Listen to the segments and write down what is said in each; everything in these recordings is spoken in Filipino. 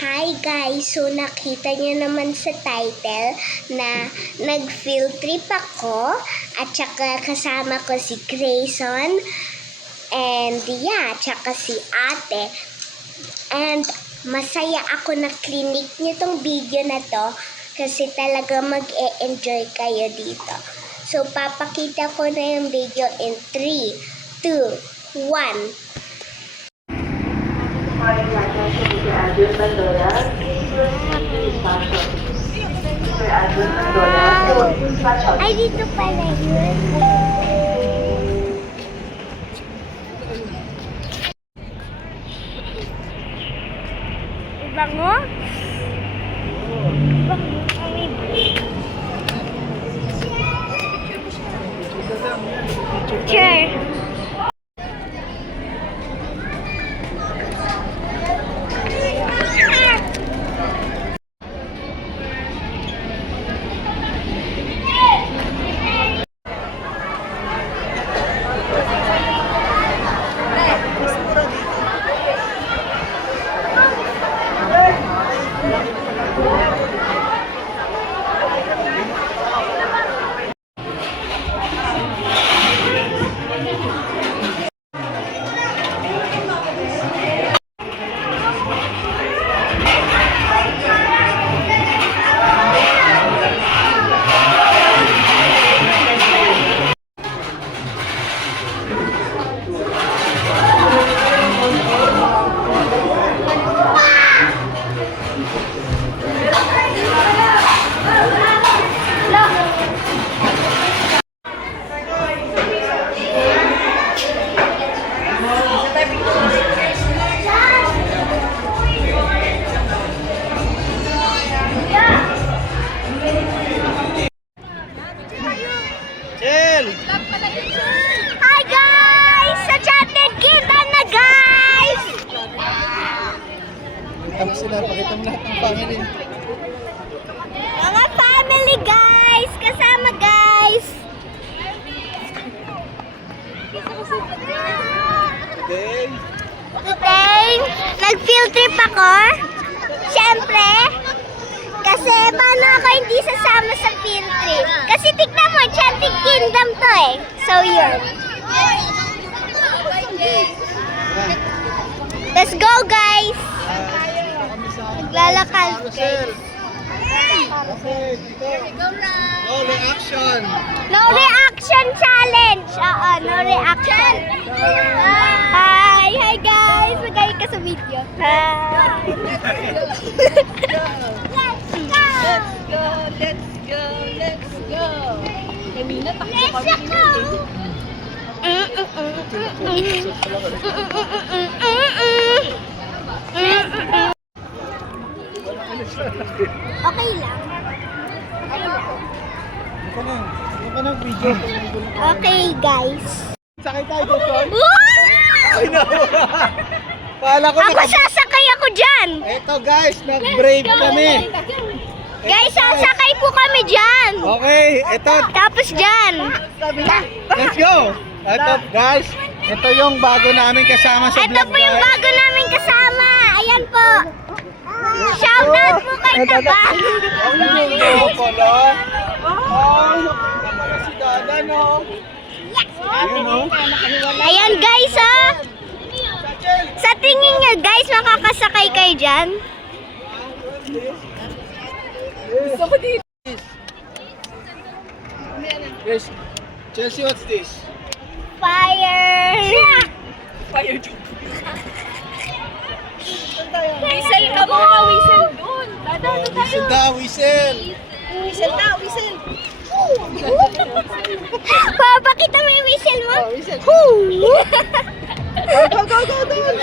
Hi guys! So nakita niyo naman sa title na nag-field trip ako at saka kasama ko si Grayson and tsaka si ate. And masaya ako na clinic niyo tong video na to kasi talaga mag-e-enjoy kayo dito. So papakita ko na yung video in 3, 2, 1. Ay, dito pala yun. Bango? Sure. Hi guys! Sa Chatted kita na guys! Pakita mo sila, pakita mo lahat ng family. Mga family guys! Kasama guys! Today, nag-field trip ako. Siyempre, kasi paano ako hindi sasama sa field trip? Kasi tignan mo, Chatted Kingdom to eh. So yun. Let's go guys! Naglalakad guys. No reaction! No reaction challenge! Oo, no reaction. Hi guys! Magay ka sa video. Hi! Let's go! Kanina takbo Let's kami. go! Okay lang. Ano ka ng video? Okay guys. Sakay tayo dito. Wow! Ay no! Paala ko Ako sasakay ako dyan! Eto guys, nag-brave kami. Guys, sasakay po kami dyan! Okay, eto. Tapos dyan! Let's go! Eto guys, ito yung bago namin kasama sa Ito vlog po yung guys. bago namin kasama! Ayan po! Shoutout po kay Taba! Hello pala. Si Dada no. Ayun no. Ayan guys sa tingin nyo guys, makakasakay kayo dyan? Gusto ko dito. Yes. Chelsea, what's this? Fire! Whistle ka mo, whistle doon. Dada, ano tayo? Whistle daw, whistle. Whistle na, whistle. Papakita mo yung whistle mo? Whistle. Woo! Go. Ay, ganda dito.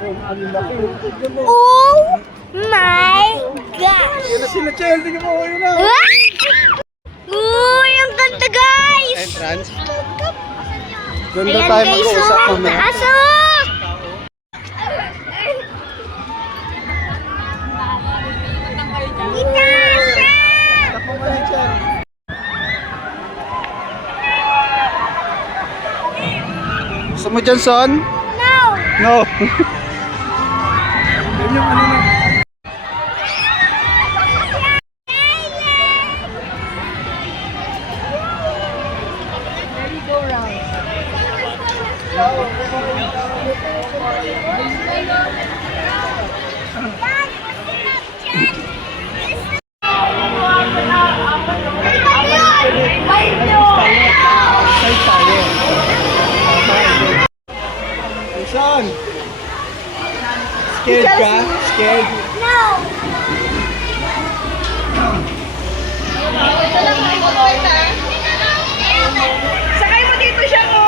Ang laki. Tignan mo. Oh my gosh! Yun na sila, Chelsea. Tignan mo. Yun na. Uy, ang ganda guys! Entrance. Doon na Ayan tayo guys, mag-uusap mamaya. aso! Itasha! Tapos tayo dyan. Gusto mo Johnson? No! No. Yun yung ano na. Side tayo. Jason! Scared ka? Scared? No! Sakay mo dito siya mo.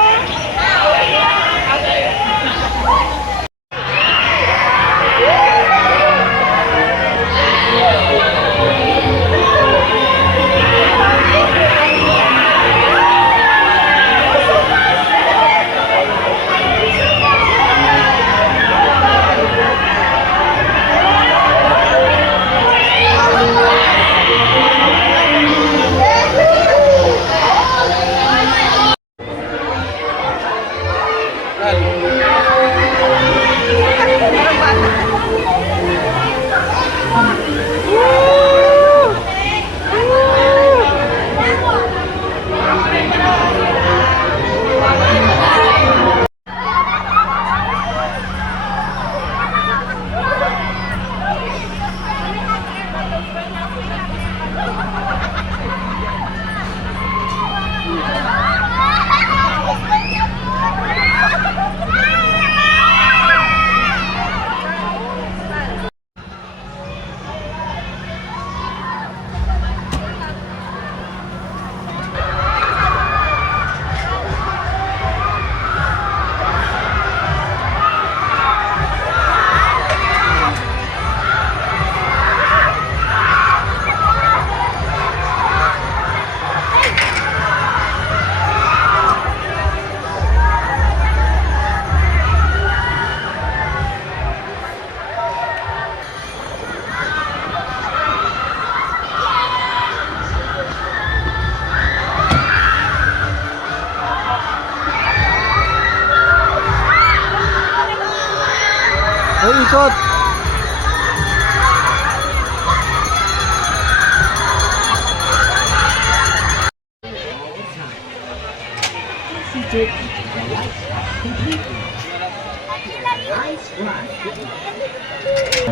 Ay, ikot!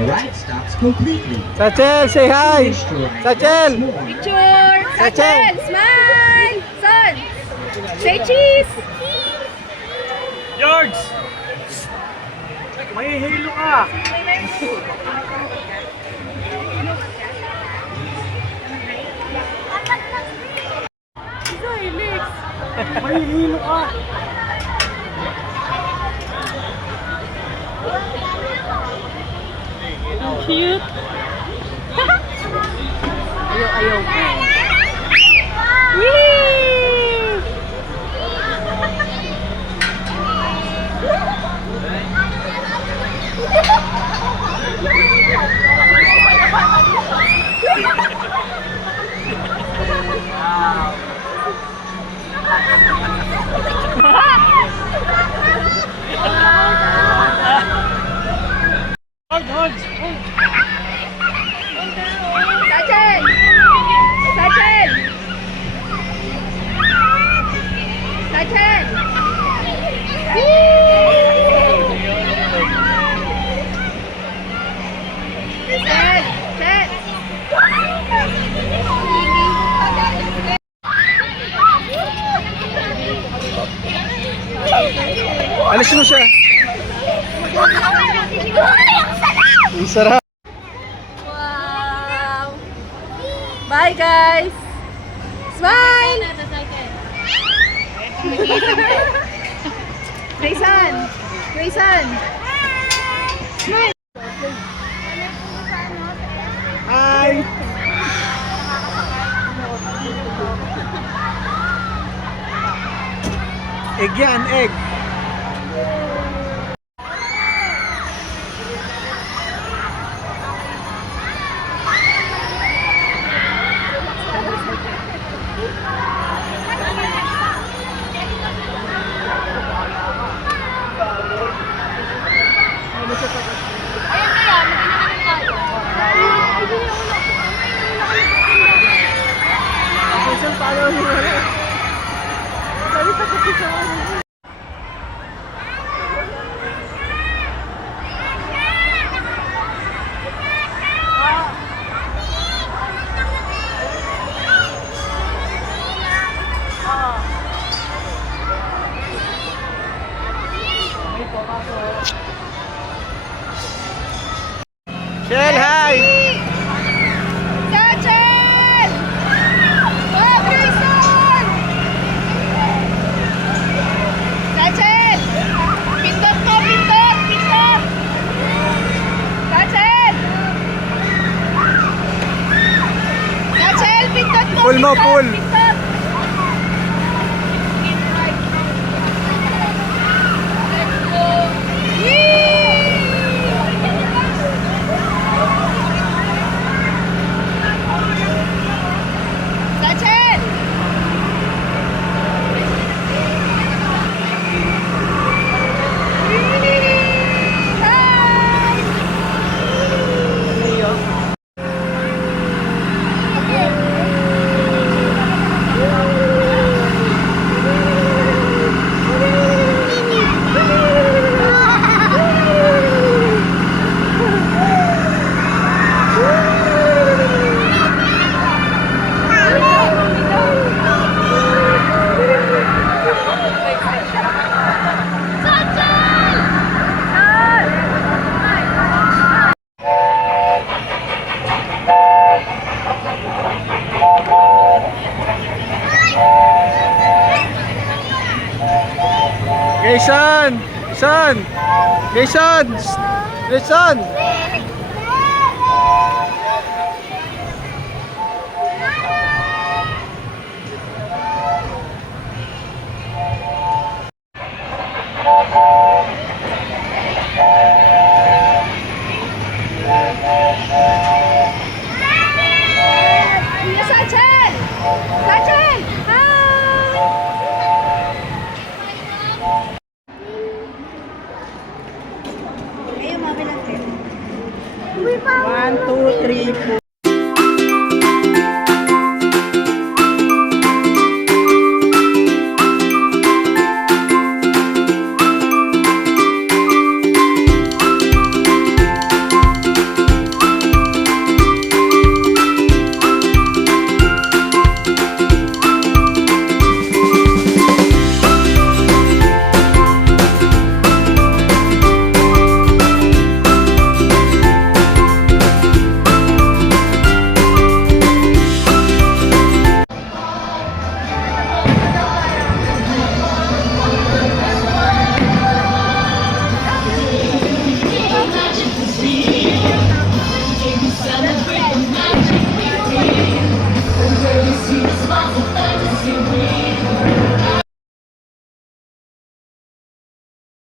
Right stops completely. Sachel, say hi! Sachel! Picture. Sachel. Smile. Son. Say cheese. George! Mahihilo ka! Mahihilo ka! Cute. Ayaw. Whee! Hold! Sachin! Sachin! Sachin! Chen! Chen! Alis mo siya! Ang sarap! Wow! Bye guys! Smile! Grayson! Grayson! Smile! Hi! Egg yan, egg! Shell, hi! Rachel! Oh, Grayson! Rachel! Pindot ko, pindot! Pindot! Rachel! Rachel, pindot ko! Pull mo, pindot, pull. Pindot! Let's go! Yee! Rachel! Jason! Jason! Jason! Jason! Yes, Rachel! Rachel! Hi! One, two, three, 4.